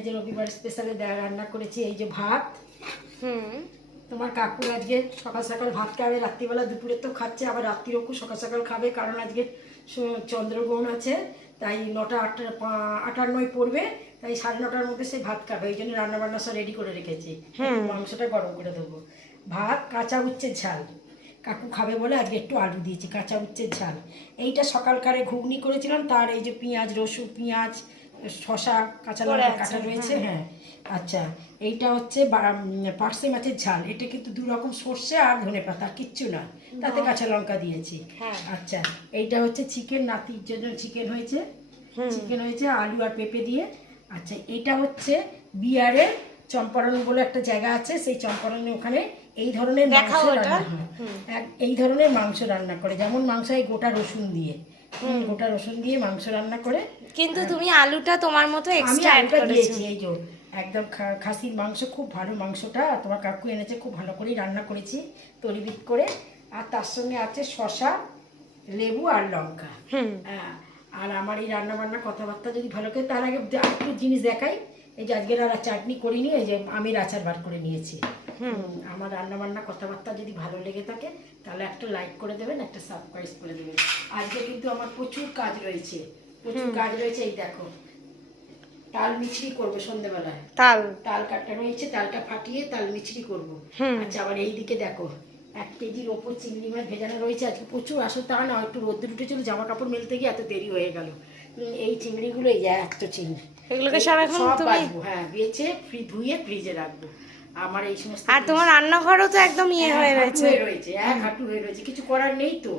এই যে রবিবার স্পেশালে রান্না করেছি এই যে ভাত। তোমার কাকু আজকে সকাল সকাল ভাত খাবে, রাত্রিবেলা দুপুরে তো খাচ্ছে, আবার রাত্রিরও সকাল সকাল খাবে, কারণ আজকে চন্দ্রগ্রহণ আছে, তাই 9টা 8টা 9 পড়বে, তাই 9:30টার মধ্যে সে ভাত খাবে। এই জন্য রান্নাবান্না সব রেডি করে রেখেছি, মাংসটা গরম করে দেবো। ভাত কাঁচা উচ্ছের ঝাল, কাকু খাবে বলে আজকে একটু আলু দিয়েছি, কাঁচা উচ্ছের ঝাল। এইটা সকালকারে ঘুগনি করেছিলাম, তার এই যে পেঁয়াজ রসুন পেঁয়াজ শশা কাঁচা লঙ্কা কাটা রয়েছে। হ্যাঁ আচ্ছা, এইটা হচ্ছে পার্সে মাছের ঝাল, এটা কিন্তু 2 রকম সর্ষে আর ধনে পাতা, কিচ্ছু না, তাতে কাঁচা লঙ্কা দিয়েছি। আচ্ছা, এইটা হচ্ছে চিকেন, নাতির জন্য চিকেন হয়েছে, আলু আর পেঁপে দিয়ে। আচ্ছা, এটা হচ্ছে বিহারের চম্পারণ বলে একটা জায়গা আছে, সেই চম্পারণে ওখানে এই ধরনের মাংস রান্না হয়, এই ধরনের মাংস রান্না করে, যেমন মাংস এই গোটা রসুন দিয়ে মাংস রান্না করে। কিন্তু তুমি আলুটা তোমার মতো এক্সট্রা অ্যাড করেছো। এই যে একদম খাসির মাংস, খুব ভালো মাংসটা, তোমার কাকু এনেছে, খুব ভালো করেই রান্না করেছি তরিবিট করে। আর তার সঙ্গে আছে শশা, লেবু আর লঙ্কা। আর আমার এই রান্না বান্না কথাবার্তা যদি ভালো করে, তার আগে একটু জিনিস দেখাই। এই যে আজকের আর চাটনি করিনি, এই যে আমের আচার বার করে নিয়েছি। আমার রান্না বান্না কথাবার্তা যদি ভালো লেগে থাকে তাহলে একটা লাইক করে দেবেন, একটা সাবস্ক্রাইব করে দেবেন। আজকে কিন্তু আমার প্রচুর কাজ রয়েছে, এই দেখো তাল মিছরি করবো সন্ধ্যেবেলায়, তাল কাটা রয়েছে, তালটা ফাটিয়ে তাল মিছরি করবো। আচ্ছা, আবার এইদিকে দেখো 1 কেজির ওপর চিংড়ি মাছ ভেজানো রয়েছে। আজকে প্রচুর, আসলে তা না, একটু রোদ্দুর উঠেছিল, জামা কাপড় মেলতে গিয়ে এত দেরি হয়ে গেল। এই চিংড়িগুলো, এই যে এত চিংড়ি, এগুলোকে সারাক্ষণ তুমি বেচে ধুয়ে ফ্রিজে রাখবো। আমার এই সমস্ত, আর তোমার রান্নাঘরও তো একদম হয়ে রয়েছে, এক হাঁটু হয়ে রয়েছে, কিছু করার নেই তো,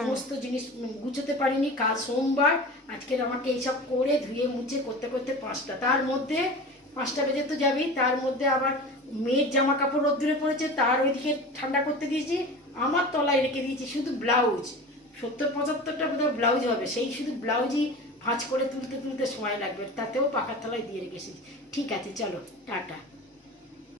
সমস্ত জিনিস গুছোতে পারিনি। কাল সোমবার, আজকে আমাকে এইসব করে ধুয়ে মুছে করতে করতে 5টা, তার মধ্যে 5টা বেজে তো যাবেই, তার মধ্যে আবার মেয়ের জামা কাপড় রোদ্দুরে পড়েছে, তার ওইদিকে ঠান্ডা করতে দিয়েছি, আমার তলায় রেখে দিয়েছি শুধু ব্লাউজ, 70-75টা বোধহয় ব্লাউজ হবে, সেই শুধু ব্লাউজই ভাঁজ করে তুলতে সময় লাগবে, তাতেও পাখার তলায় দিয়ে রেখেছি। ঠিক আছে, চলো টাটা।